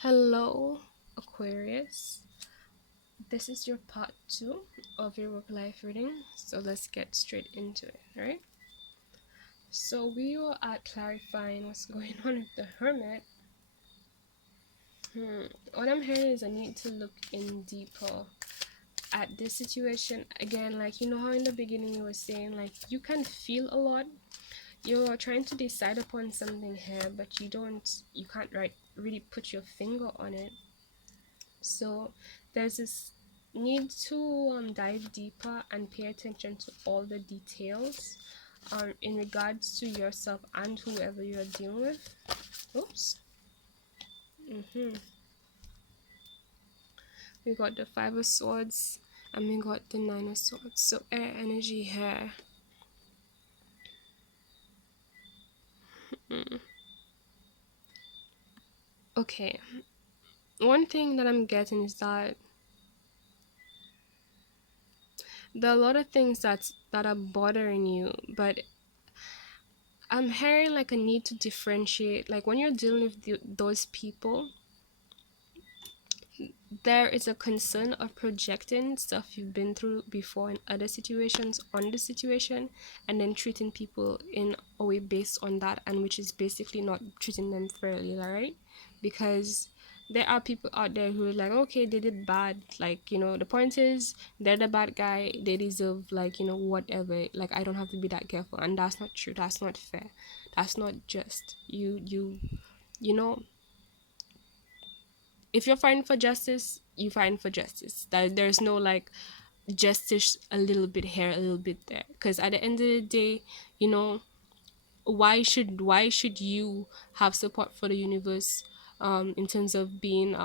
Hello, Aquarius. This is your part 2 of your work life reading. So let's get straight into it, right? So we were at clarifying what's going on with the Hermit. What I'm hearing is I need to look in deeper at this situation again. Like, you know how in the beginning you were saying, like, you can feel a lot. You're trying to decide upon something here, but you can't really put your finger on it. So there's this need to dive deeper and pay attention to all the details in regards to yourself and whoever you're dealing with. Oops. mm-hmm. We got the Five of Swords and we got the Nine of Swords. So air energy here. mm. Okay, one thing that I'm getting is that there are a lot of things that are bothering you, but I'm hearing like a need to differentiate. Like when you're dealing with those people, there is a concern of projecting stuff you've been through before in other situations on the situation, and then treating people in a way based on that, and which is basically not treating them fairly, right? Because there are people out there who are like, okay, they did bad, like, the point is they're the bad guy, they deserve, like, whatever, like, I don't have to be that careful. And that's not true, that's not fair, that's not just you know if you're fighting for justice, you fight for justice. That there's no like justice a little bit here, a little bit there. Because at the end of the day, you know, why should you have support for the universe, in terms of being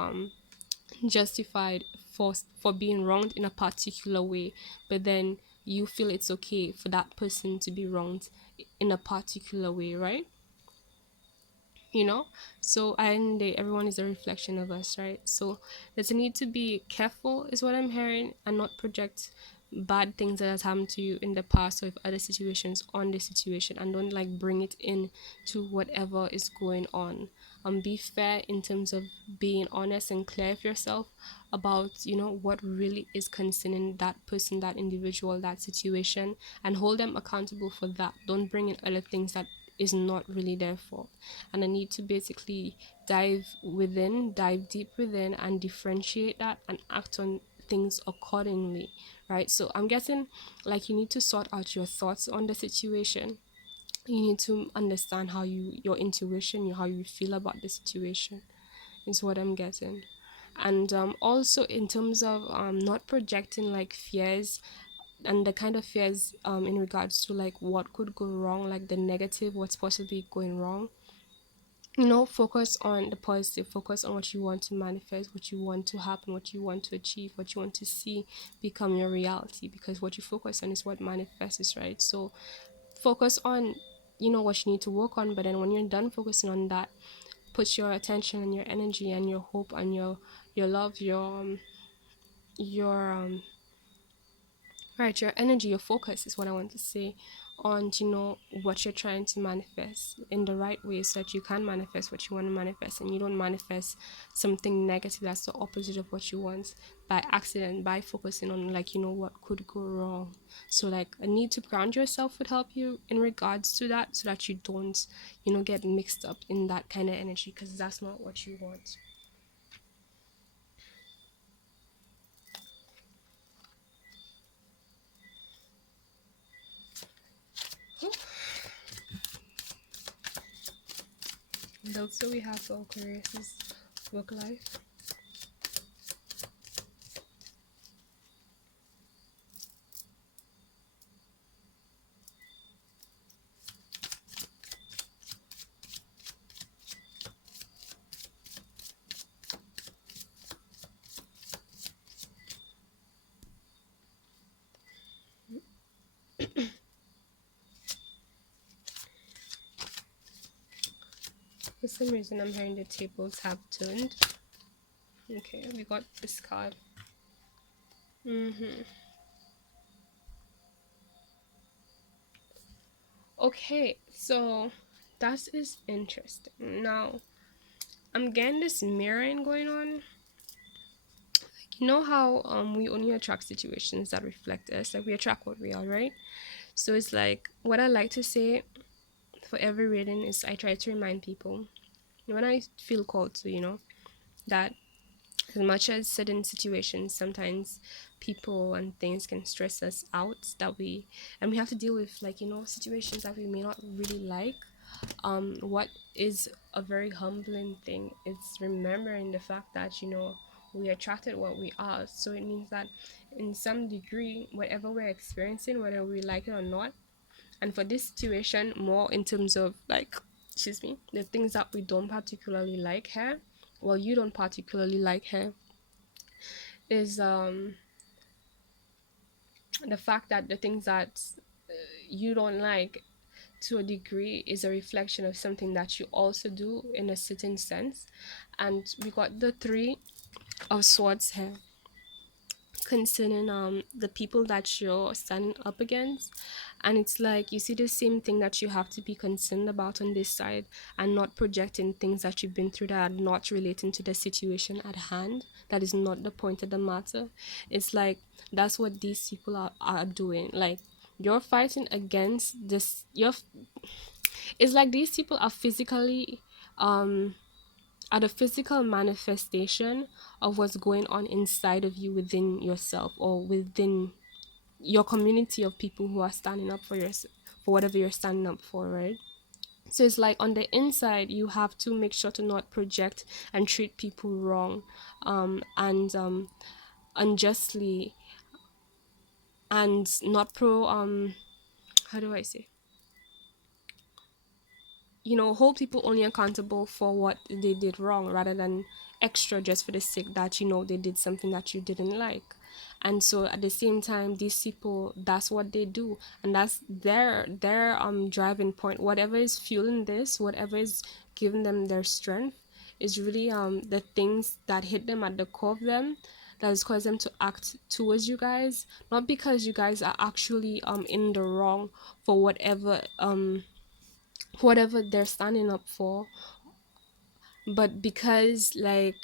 justified for being wronged in a particular way, but then you feel it's okay for that person to be wronged in a particular way, right? you know so and they, everyone is a reflection of us, right? So there's a need to be careful is what I'm hearing, and not project bad things that has happened to you in the past or if other situations on the situation, and don't like bring it in to whatever is going on. Be fair in terms of being honest and clear with yourself about what really is concerning that person, that individual, that situation, and hold them accountable for that. Don't bring in other things that is not really their fault. And I need to basically dive deep within, and differentiate that and act on things accordingly, right? So I'm guessing like you need to sort out your thoughts on the situation. You need to understand your intuition, how you feel about the situation, is what I'm getting. And also in terms of not projecting like fears, and the kind of fears in regards to like what could go wrong, like the negative, what's possibly going wrong. Focus on the positive, focus on what you want to manifest, what you want to happen, what you want to achieve, what you want to see become your reality, because what you focus on is what manifests, right? So focus on what you need to work on, but then when you're done focusing on that, put your attention and your energy and your hope and your love, your right, your energy, your focus is what I want to say, on what you're trying to manifest in the right way, so that you can manifest what you want to manifest, and you don't manifest something negative that's the opposite of what you want by accident, by focusing on like what could go wrong. So like a need to ground yourself would help you in regards to that, so that you don't get mixed up in that kind of energy, because that's not what you want. And also we have for Aquarius' work life. For some reason, I'm hearing the tables have turned. Okay, we got this card. Okay, so that is interesting. Now, I'm getting this mirroring going on. You know how we only attract situations that reflect us, like we attract what we are, right? So it's like what I like to say for every reading is I try to remind people when I feel called to, that as much as certain situations sometimes people and things can stress us out, that we have to deal with, like, situations that we may not really like. What is a very humbling thing is remembering the fact that we attracted what we are. So it means that in some degree, whatever we're experiencing, whether we like it or not, and for this situation, more in terms of, like, excuse me, the things that we don't particularly like here, well, you don't particularly like here, is the fact that the things that you don't like, to a degree, is a reflection of something that you also do in a certain sense. And we got the three of swords here concerning the people that you're standing up against. And it's like you see the same thing that you have to be concerned about on this side, and not projecting things that you've been through that are not relating to the situation at hand. That is not the point of the matter. It's like that's what these people are doing. Like, you're fighting against this. It's like these people are physically um are the physical manifestation of what's going on inside of you, within yourself, or within your community of people who are standing up for for whatever you're standing up for, right? So it's like on the inside you have to make sure to not project and treat people wrong, and unjustly, and not pro how do I say, hold people only accountable for what they did wrong, rather than extra just for the sake that they did something that you didn't like. And so at the same time, these people, that's what they do, and that's their driving point. Whatever is fueling this, whatever is giving them their strength, is really the things that hit them at the core of them, that has caused them to act towards you guys, not because you guys are actually in the wrong for whatever they're standing up for, but because, like,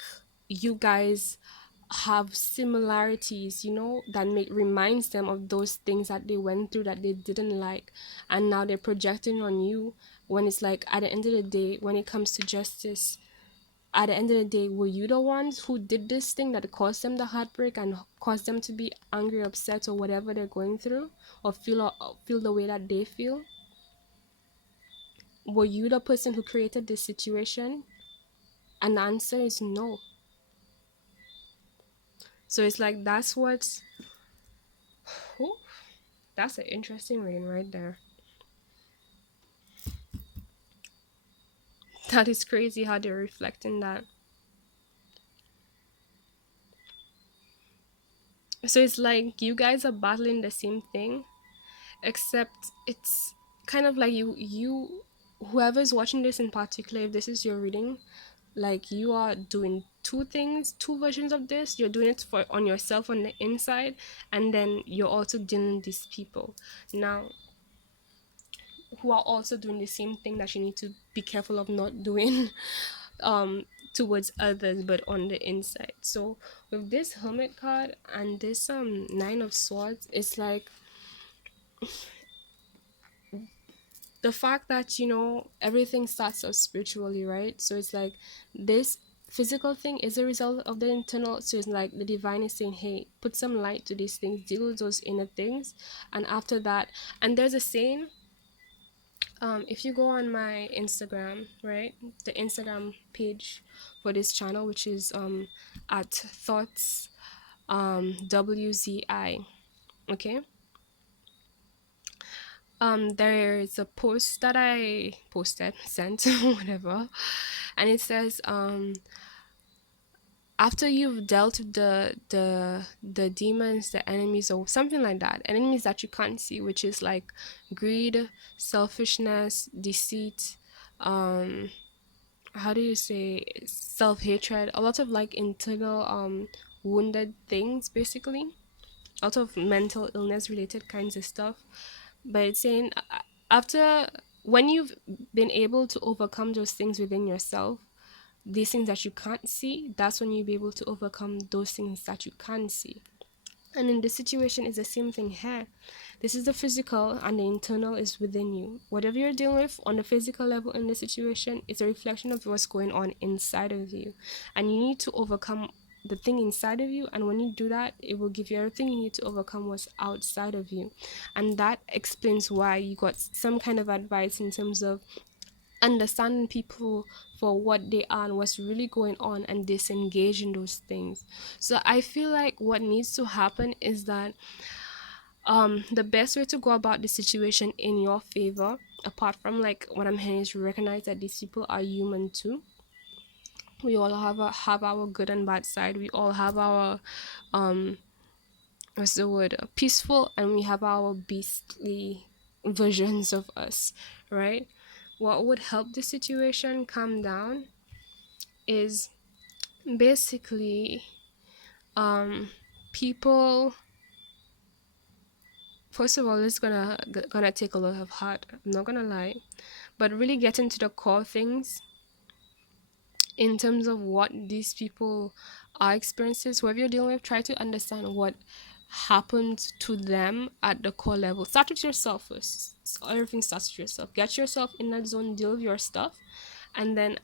you guys have similarities, that reminds them of those things that they went through that they didn't like, and now they're projecting on you. When it's like, at the end of the day, when it comes to justice, at the end of the day, were you the ones who did this thing that caused them the heartbreak and caused them to be angry, upset, or whatever they're going through, or feel the way that they feel? Were you the person who created this situation? And the answer is no. So it's like whew, that's an interesting reading right there. That is crazy how they're reflecting that. So it's like you guys are battling the same thing, except it's kind of like you whoever's watching this in particular, if this is your reading, like, you are doing two things, two versions of this. You're doing it for on yourself on the inside, and then you're also dealing with these people now who are also doing the same thing that you need to be careful of not doing um towards others, but on the inside. So with this hermit card and this nine of swords, it's like the fact that everything starts off spiritually, right? So it's like this physical thing is a result of the internal. So it's like the divine is saying, hey, put some light to these things, deal with those inner things. And after that, and there's a saying, if you go on my Instagram, right, the Instagram page for this channel, which is at thoughts WZI, okay, there's a post that I posted, sent, whatever, and it says, after you've dealt with the demons, the enemies, or something like that, enemies that you can't see, which is like greed, selfishness, deceit, um how do you say, self-hatred, a lot of like internal wounded things, basically a lot of mental illness related kinds of stuff. But it's saying, after, when you've been able to overcome those things within yourself, these things that you can't see, that's when you'll be able to overcome those things that you can see. And in this situation, it's the same thing here. This is the physical, and the internal is within you. Whatever you're dealing with on the physical level in the situation, is a reflection of what's going on inside of you. And you need to overcome the thing inside of you. And when you do that, it will give you everything you need to overcome what's outside of you. And that explains why you got some kind of advice in terms of understanding people for what they are and what's really going on, and disengaging those things. So I feel like what needs to happen is that the best way to go about the situation in your favor, apart from like what I'm hearing, is recognize that these people are human too. We all have our good and bad side. We all have our um what's the word, peaceful, and we have our beastly versions of us, right? What would help the situation calm down is basically people. First of all, it's gonna take a lot of heart, I'm not gonna lie, but really get into the core things in terms of what these people are experiencing. Whoever you're dealing with, try to understand what happened to them at the core level. Start with yourself first. Everything starts with yourself. Get yourself in that zone, deal with your stuff, and then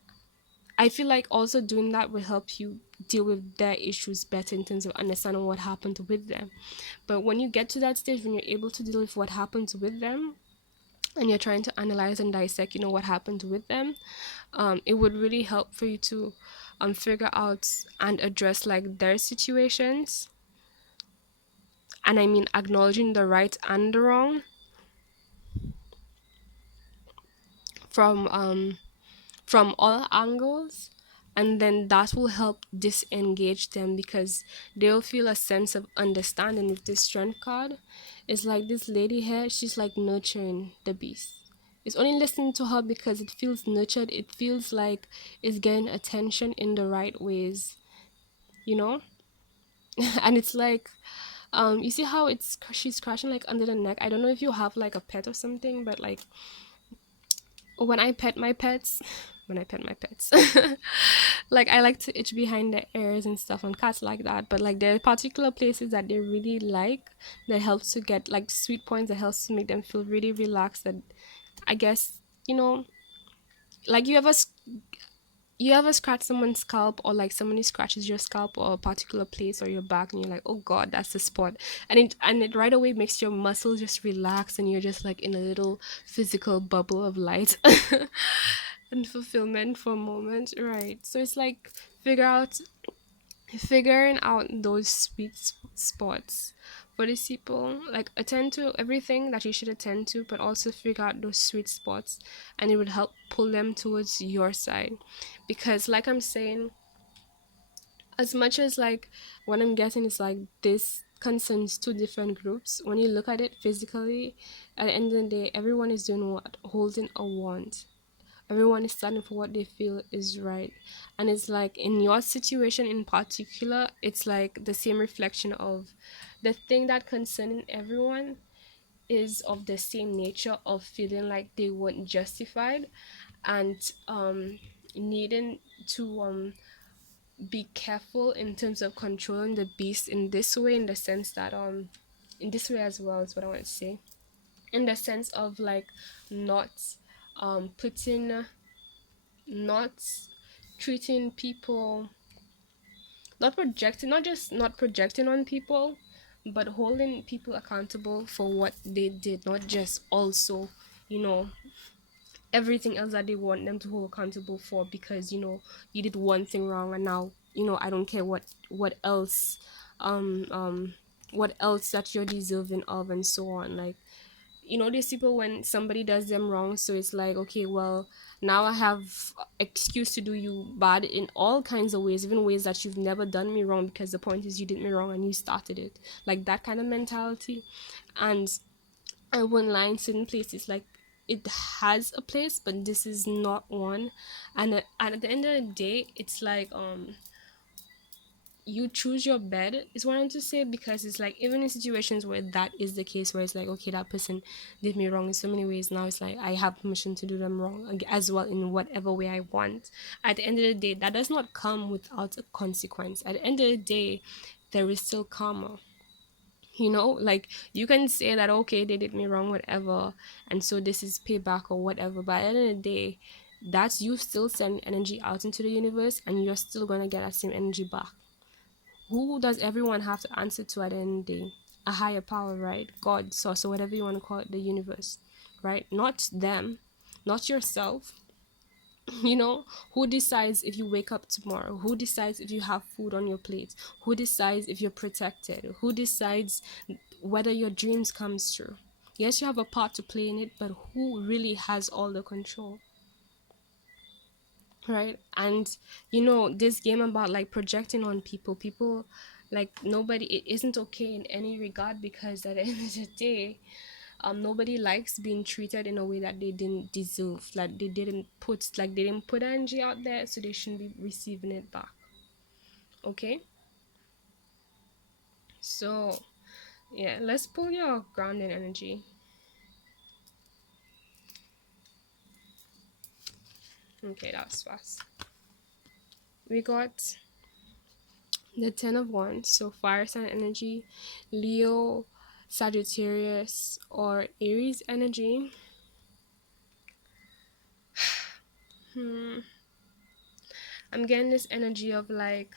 I feel like also doing that will help you deal with their issues better in terms of understanding what happened with them. But when you get to that stage, when you're able to deal with what happened with them, and you're trying to analyze and dissect, what happened with them, it would really help for you to figure out and address like their situations. And I mean acknowledging the right and the wrong from all angles, and then that will help disengage them, because they'll feel a sense of understanding. With this strength card, it's like this lady here, she's like nurturing the beast. It's only listening to her because it feels nurtured, it feels like it's getting attention in the right ways, you know. And it's like you see how she's scratching like under the neck. I don't know if you have like a pet or something, but like when I pet my pets, when I pet my pets, like I like to itch behind the ears and stuff on cats like that. But like there are particular places that they really like, that helps to get like sweet points, that helps to make them feel really relaxed. That I guess, like you ever scratch someone's scalp, or like somebody scratches your scalp or a particular place or your back, and you're like, oh god, that's the spot. And it right away makes your muscles just relax, and you're just like in a little physical bubble of light and fulfillment for a moment, right? So it's like figuring out those sweet spots for these people. Like attend to everything that you should attend to, but also figure out those sweet spots, and it would help pull them towards your side. Because like I'm saying, as much as like what I'm getting is like this concerns two different groups. When you look at it physically, at the end of the day, everyone is doing what? Holding a wand. Everyone is standing for what they feel is right. And it's like in your situation in particular, it's like the same reflection of the thing that concerning everyone is of the same nature of feeling like they weren't justified, and needing to be careful in terms of controlling the beast in this way, in the sense that in this way as well, is what I want to say, in the sense of like not putting not treating people, not projecting on people, but holding people accountable for what they did, not just also, you know everything else that they want them to hold accountable for, because you did one thing wrong, and now I don't care what else um um what else that you're deserving of, and so on. Like, these people, when somebody does them wrong, so it's like, okay, well, now I have excuse to do you bad in all kinds of ways, even ways that you've never done me wrong, because the point is you did me wrong and you started it. Like that kind of mentality. And I won't lie, in certain places, like, it has a place, but this is not one. And at the end of the day, it's like you choose your bed is what I'm to say, because it's like even in situations where that is the case, where it's like, okay, that person did me wrong in so many ways, now it's like I have permission to do them wrong as well in whatever way I want. At the end of the day, that does not come without a consequence. At the end of the day, there is still karma. Like you can say that, okay, they did me wrong, whatever, and so this is payback or whatever, but at the end of the day, that's you still send energy out into the universe, and you're still gonna get that same energy back. Who does everyone have to answer to at the end of the day? A higher power, right? God, source, or whatever you want to call it, the universe, right? Not them, not yourself. you know who decides if you wake up tomorrow? Who decides if you have food on your plate? Who decides if you're protected? Who decides whether your dreams comes true? Yes, you have a part to play in it, but who really has all the control? Right? And this game about like projecting on people, like nobody, it isn't okay in any regard, because at the end of the day, nobody likes being treated in a way that they didn't deserve, like they didn't put energy out there, so they shouldn't be receiving it back. Okay, so yeah, let's pull your grounding energy. Okay, that was fast. We got the 10 of Wands, so fire sign energy, Leo, Sagittarius, or Aries energy. I'm getting this energy of like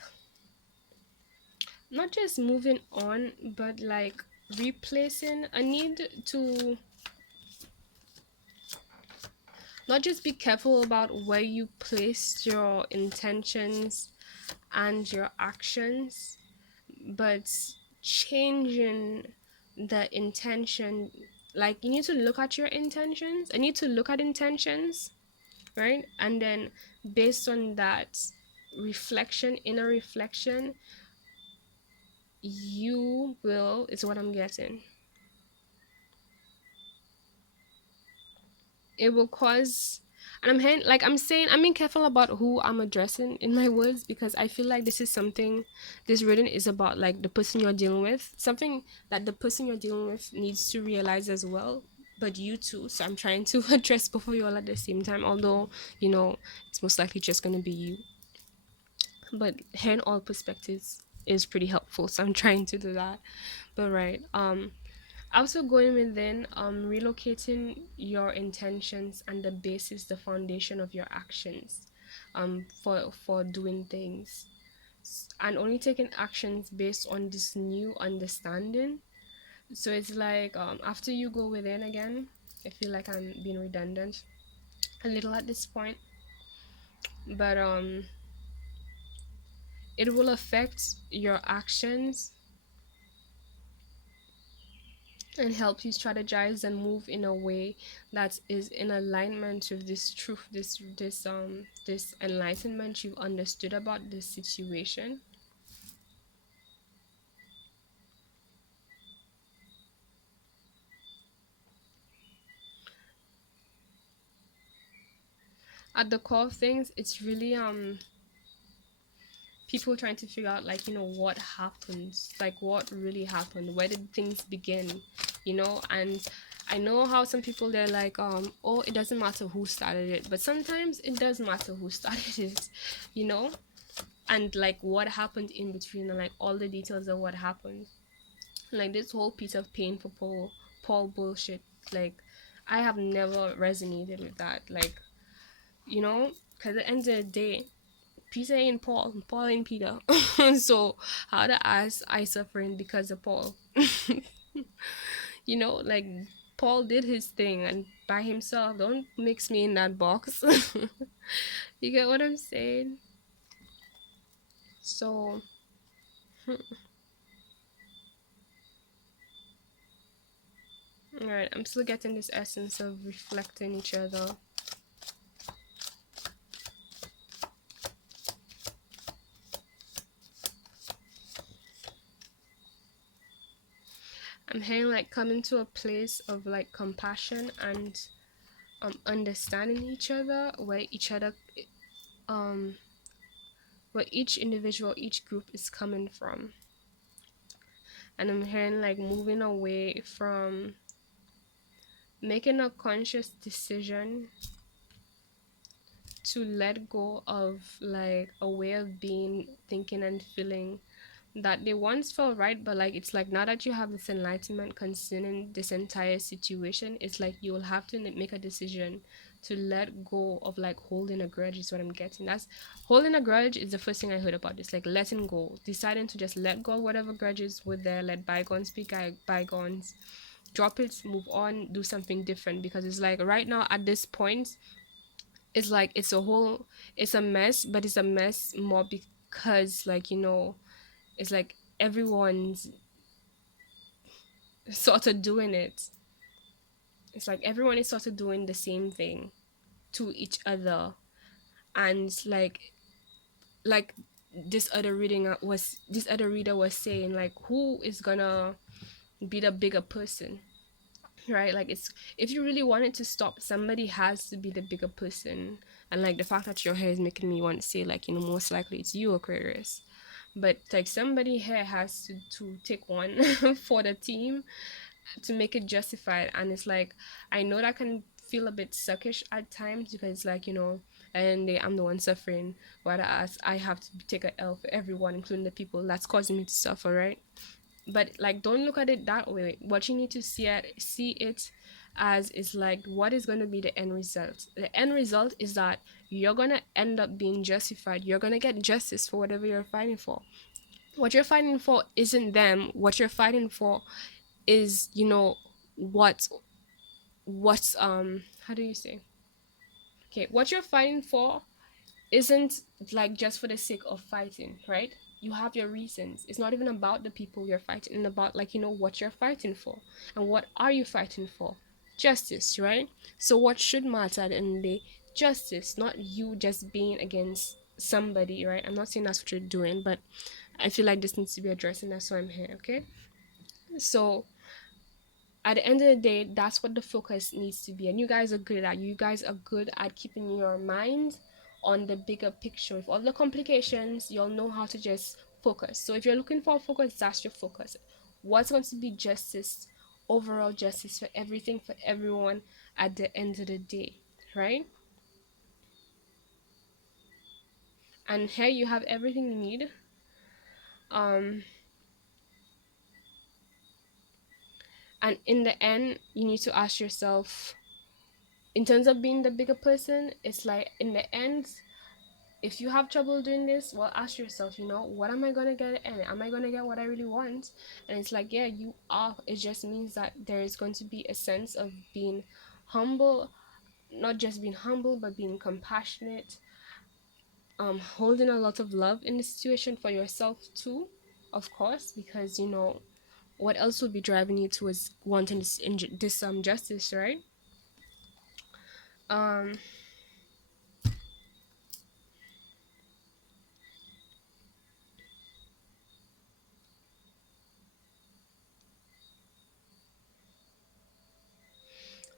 not just moving on, but like replacing a need to not just be careful about where you place your intentions and your actions, but changing the intention. Like you need to look at your intentions. I need to look at intentions, right? And then based on that reflection, inner reflection, you will, is what I'm getting. It will cause, and I'm saying, I'm being careful about who I'm addressing in my words, because I feel like this is something, this reading is about like the person you're dealing with, something that the person you're dealing with needs to realize as well, but you too. So I'm trying to address both of you all at the same time, although it's most likely just going to be you, but hearing all perspectives is pretty helpful, so I'm trying to do that. But right, also going within, relocating your intentions and the basis, the foundation of your actions, for doing things, and only taking actions based on this new understanding. So it's like, after you go within again, I feel like I'm being redundant a little at this point, but it will affect your actions and help you strategize and move in a way that is in alignment with this truth, this enlightenment you've understood about this situation. At the core of things, it's really people trying to figure out, like, what happens, like what really happened, where did things begin, and I know how some people, they're like, oh, it doesn't matter who started it, but sometimes it does matter who started it, you know and like what happened in between, and like all the details of what happened. Like this whole piece of pain for Paul bullshit, like I have never resonated with that, like, because at the end of the day, Peter ain't Paul ain't Peter. So how the ass I suffering because of Paul? Like Paul did his thing and by himself. Don't mix me in that box. You get what I'm saying? So alright, I'm still getting this essence of reflecting each other. I'm hearing like coming to a place of like compassion and understanding each other, where each other um where each individual, each group is coming from. And I'm hearing like moving away from making a conscious decision to let go of like a way of being, thinking, and feeling that they once felt right, but like it's like now that you have this enlightenment concerning this entire situation, it's like you will have to make a decision to let go of like holding a grudge is what I'm getting. That's holding a grudge is the first thing I heard about this, like letting go, deciding to just let go of whatever grudges were there, let bygones be bygones, drop it, move on, do something different. Because it's like right now at this point, it's like it's a mess, but it's a mess more because like it's like everyone's sort of doing it. It's like everyone is sort of doing the same thing to each other. And like this other reader was saying, like, who is gonna be the bigger person, right? Like, it's, if you really want it to stop, somebody has to be the bigger person. And like the fact that your hair is making me want to say, like, most likely it's you, Aquarius. But like somebody here has to take one for the team to make it justified. And it's like, I know that can feel a bit suckish at times, because it's like, and I'm the one suffering, whereas I have to take a L for everyone, including the people that's causing me to suffer, right? But like, don't look at it that way. What you need to see it as is like, what is going to be the end result? The end result is that you're going to end up being justified. You're going to get justice for whatever you're fighting for. What you're fighting for isn't them. What you're fighting for is, what what's how do you say, okay, what you're fighting for isn't like just for the sake of fighting, right? You have your reasons. It's not even about the people you're fighting, and about, like, what you're fighting for. And what are you fighting for? Justice, right? So what should matter at the end of the day? Justice, not you just being against somebody, right? I'm not saying that's what you're doing, but I feel like this needs to be addressed, and that's why I'm here. Okay, so at the end of the day, that's what the focus needs to be. And you guys are good at keeping your mind on the bigger picture. With all the complications, you'll know how to just focus. So if you're looking for a focus, that's your focus. What's going to be justice, overall justice for everything, for everyone at the end of the day, right? And here you have everything you need. um and in the end, you need to ask yourself, in terms of being the bigger person, it's like, in the end, if you have trouble doing this, well, ask yourself, what am I gonna get, and am I gonna get what I really want? And it's like, yeah, you are. It just means that there is going to be a sense of being humble, not just being humble, but being compassionate, holding a lot of love in the situation for yourself too, of course, because what else will be driving you towards wanting this justice, right? um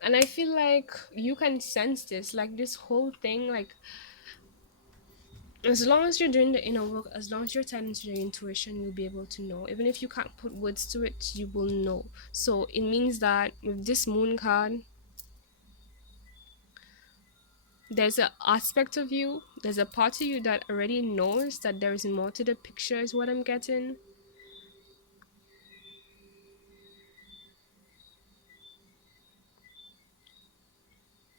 and I feel like you can sense this, like this whole thing, like, as long as you're doing the inner work, as long as you're tied into your intuition, you'll be able to know. Even if you can't put words to it, you will know. So it means that with this moon card, there's an aspect of you, there's a part of you that already knows that there is more to the picture, is what I'm getting.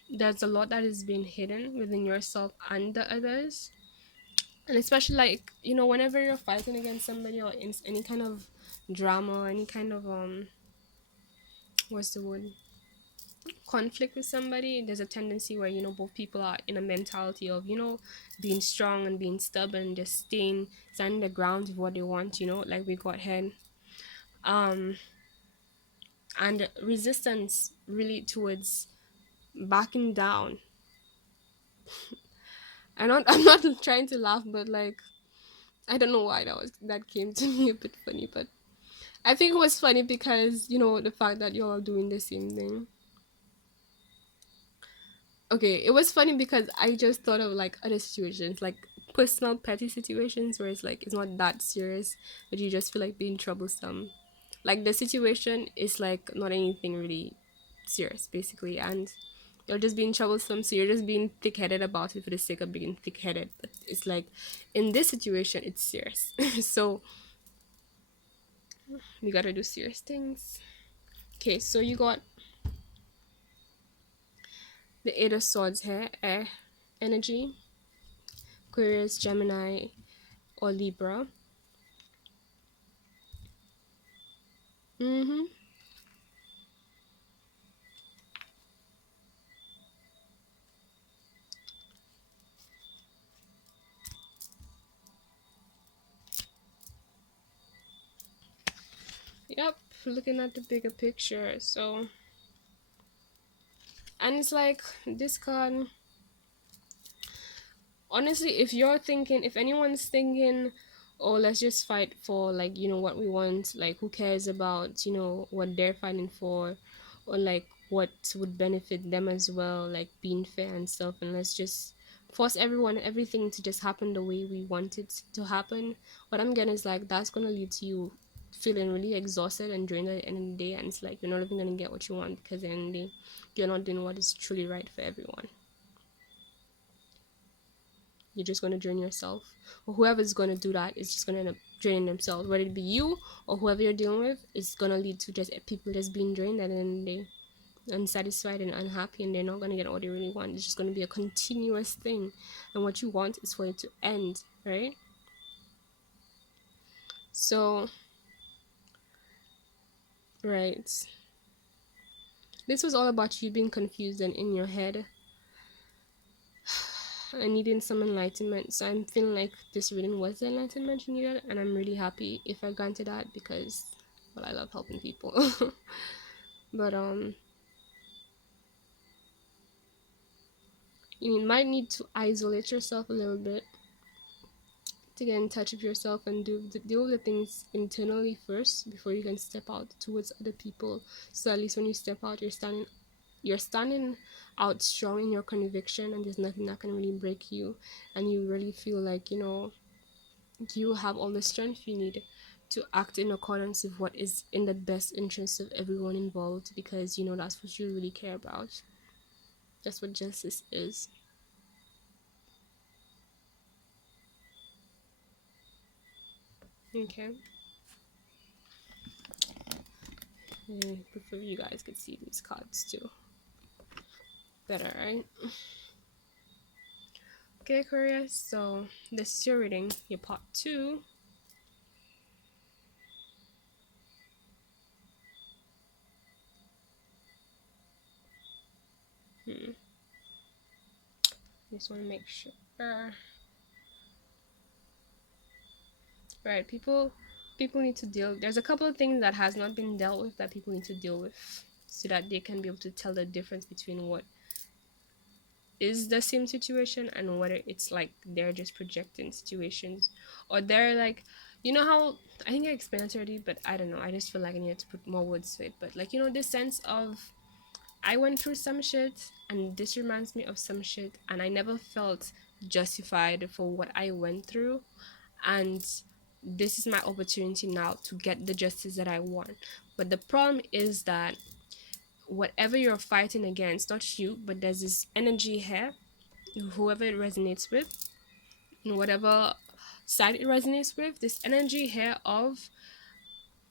There's a lot that is being hidden within yourself and the others. And especially, like, whenever you're fighting against somebody, or in any kind of drama, any kind of what's the word, conflict with somebody, there's a tendency where both people are in a mentality of being strong and being stubborn and just standing the ground with what they want, like we got here. um and resistance really towards backing down. I'm not trying to laugh, but like, I don't know why that came to me a bit funny, but I think it was funny because the fact that you're all doing the same thing. Okay, it was funny because I just thought of like other situations, like personal petty situations where it's like it's not that serious, but you just feel like being troublesome. Like the situation is like not anything really serious basically, and you're just being troublesome, so you're just being thick-headed about it for the sake of being thick-headed. But it's like in this situation it's serious. So we gotta do serious things. Okay, so you got the Eight of Swords here, air energy, Aquarius, Gemini, or Libra. Mm-hmm. Yep, looking at the bigger picture. So, and it's like this card, honestly, if you're thinking, if anyone's thinking, oh, let's just fight for, like, you know, what we want, like, who cares about, you know, what they're fighting for, or like what would benefit them as well, like being fair and stuff, and let's just force everything to just happen the way we want it to happen. What I'm getting is like that's gonna lead to you feeling really exhausted and drained at the end of the day, and it's like you're not even gonna get what you want because at the end of the day you're not doing what is truly right for everyone. You're just going to drain yourself, or whoever's going to do that is just going to end up draining themselves, whether it be you or whoever you're dealing with. It's going to lead to just people just being drained at the end of the day, unsatisfied and unhappy, and they're not going to get what they really want. It's just going to be a continuous thing, and what you want is for it to end, right? So, right, this was all about you being confused and in your head and needing some enlightenment. So I'm feeling like this reading was the enlightenment you needed, and I'm really happy if I granted that because, well, I love helping people. But you might need to isolate yourself a little bit to get in touch with yourself and deal with the things internally first before you can step out towards other people. So at least when you step out, you're standing out strong in your conviction, and there's nothing that can really break you, and you really feel like, you know, you have all the strength you need to act in accordance with what is in the best interest of everyone involved, because you know that's what you really care about. That's what justice is. Okay. I prefer you guys could see these cards too. Better, right? Okay, Aquarius. So this is your reading, your part two. Just want to make sure. Right, people need to deal. There's a couple of things that has not been dealt with that people need to deal with, so that they can be able to tell the difference between what is the same situation and whether it's like they're just projecting situations, or they're like, you know how, I think I explained it already, but I don't know, I just feel like I need to put more words to it. But like, you know, this sense of I went through some shit and this reminds me of some shit, and I never felt justified for what I went through, and this is my opportunity now to get the justice that I want. But the problem is that whatever you're fighting against, not you, but there's this energy here, whoever it resonates with, in whatever side it resonates with, this energy here of,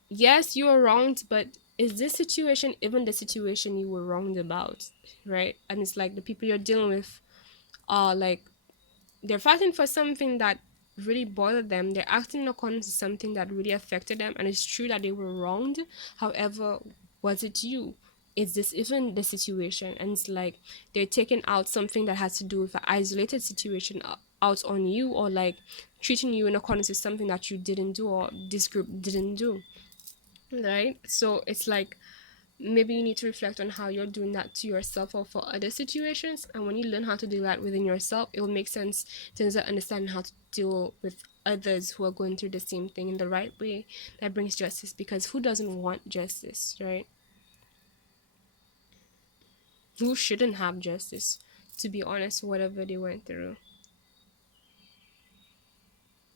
yes, you were wronged, but is this situation even the situation you were wronged about, right? And it's like the people you're dealing with are like, they're fighting for something that really bothered them. They're acting in accordance to something that really affected them, and it's true that they were wronged. However, was it you? Is this even the situation? And it's like they're taking out something that has to do with an isolated situation out on you, or like treating you in accordance with something that you didn't do or this group didn't do, right? So it's like maybe you need to reflect on how you're doing that to yourself or for other situations, and when you learn how to do that within yourself, it will make sense in terms of understanding how to deal with others who are going through the same thing in the right way that brings justice, because who doesn't want justice, right? Who shouldn't have justice, to be honest, whatever they went through.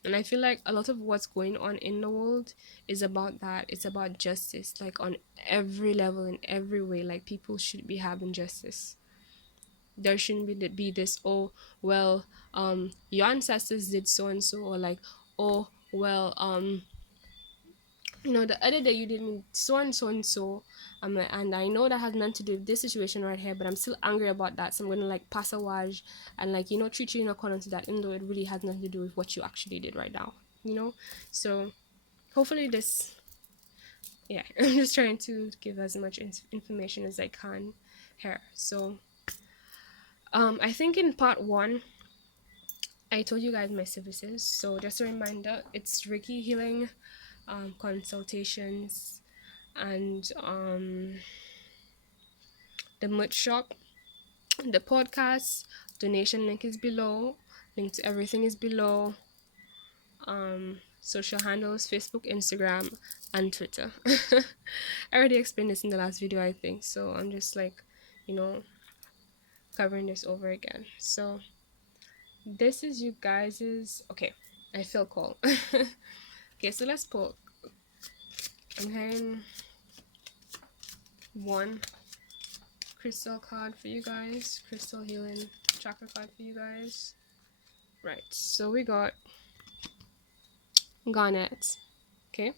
And I feel like a lot of what's going on in the world is about that. It's about justice, like on every level, in every way. Like people should be having justice. There shouldn't be this, oh well, your ancestors did so and so, or like, oh well, the other day you did me so and so and so. I'm like, and I know that has nothing to do with this situation right here, but I'm still angry about that. So I'm gonna like pass a wage and like, treat you in accordance to that, even though it really has nothing to do with what you actually did right now. So hopefully this, yeah, I'm just trying to give as much information as I can here. So I think in part one I told you guys my services. So just a reminder, it's Reiki healing, consultations, and the merch shop, the podcast. Donation link is below. Link to everything is below. Social handles: Facebook, Instagram, and Twitter. I already explained this in the last video, I think. So I'm just like, covering this over again. So this is you guys's. Okay, I feel cold. Okay, so let's pull. I'm having one crystal card for you guys, crystal healing chakra card for you guys. Right, so we got garnet. Okay,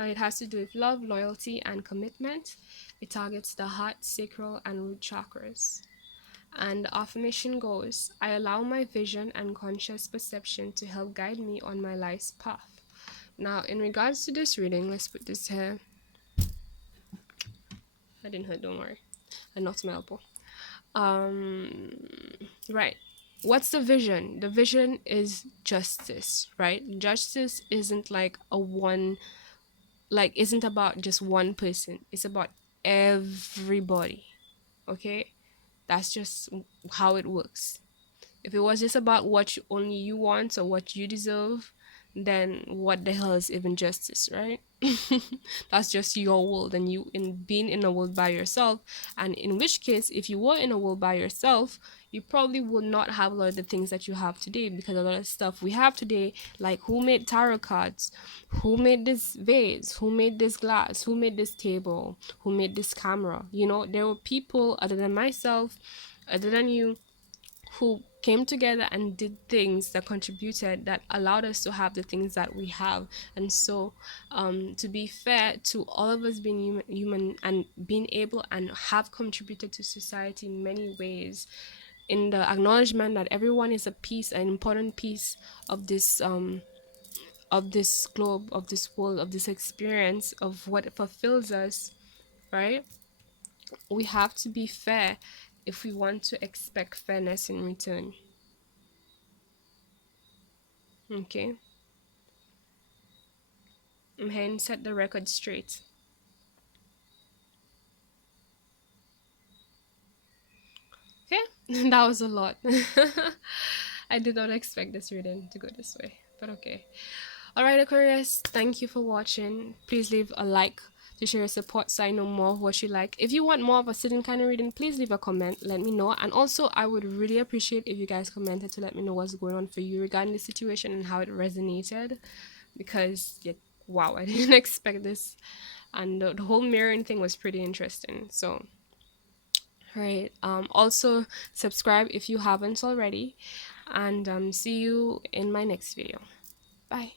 it has to do with love, loyalty, and commitment. It targets the heart, sacral, and root chakras. And the affirmation goes, I allow my vision and conscious perception to help guide me on my life's path. Now, in regards to this reading, let's put this here. I didn't hurt, don't worry. I knocked my elbow. Right. What's the vision? The vision is justice, right? Justice isn't like isn't about just one person. It's about everybody. Okay? That's just how it works. If it was just about what only you want or what you deserve, then what the hell is even justice, right? That's just your world, and you in being in a world by yourself. And in which case, if you were in a world by yourself, you probably would not have a lot of the things that you have today, because a lot of stuff we have today, like who made tarot cards, who made this vase, who made this glass, who made this table, who made this camera. There were people other than myself, other than you, who came together and did things that contributed, that allowed us to have the things that we have. And so to be fair to all of us being human and being able and have contributed to society in many ways, in the acknowledgement that everyone is a piece, an important piece of this globe, of this world, of this experience, of what fulfills us, right? We have to be fair if we want to expect fairness in return. Okay, I'm here and set the record straight. Okay, that was a lot. I did not expect this reading to go this way, but okay. Alright, Aquarius, thank you for watching. Please leave a like to share your support so I know more of what you like. If you want more of a certain kind of reading, please leave a comment, let me know. And also, I would really appreciate if you guys commented to let me know what's going on for you regarding the situation and how it resonated. Because, yeah, wow, I didn't expect this. And the whole mirroring thing was pretty interesting. So, right. Also, subscribe if you haven't already. And see you in my next video. Bye.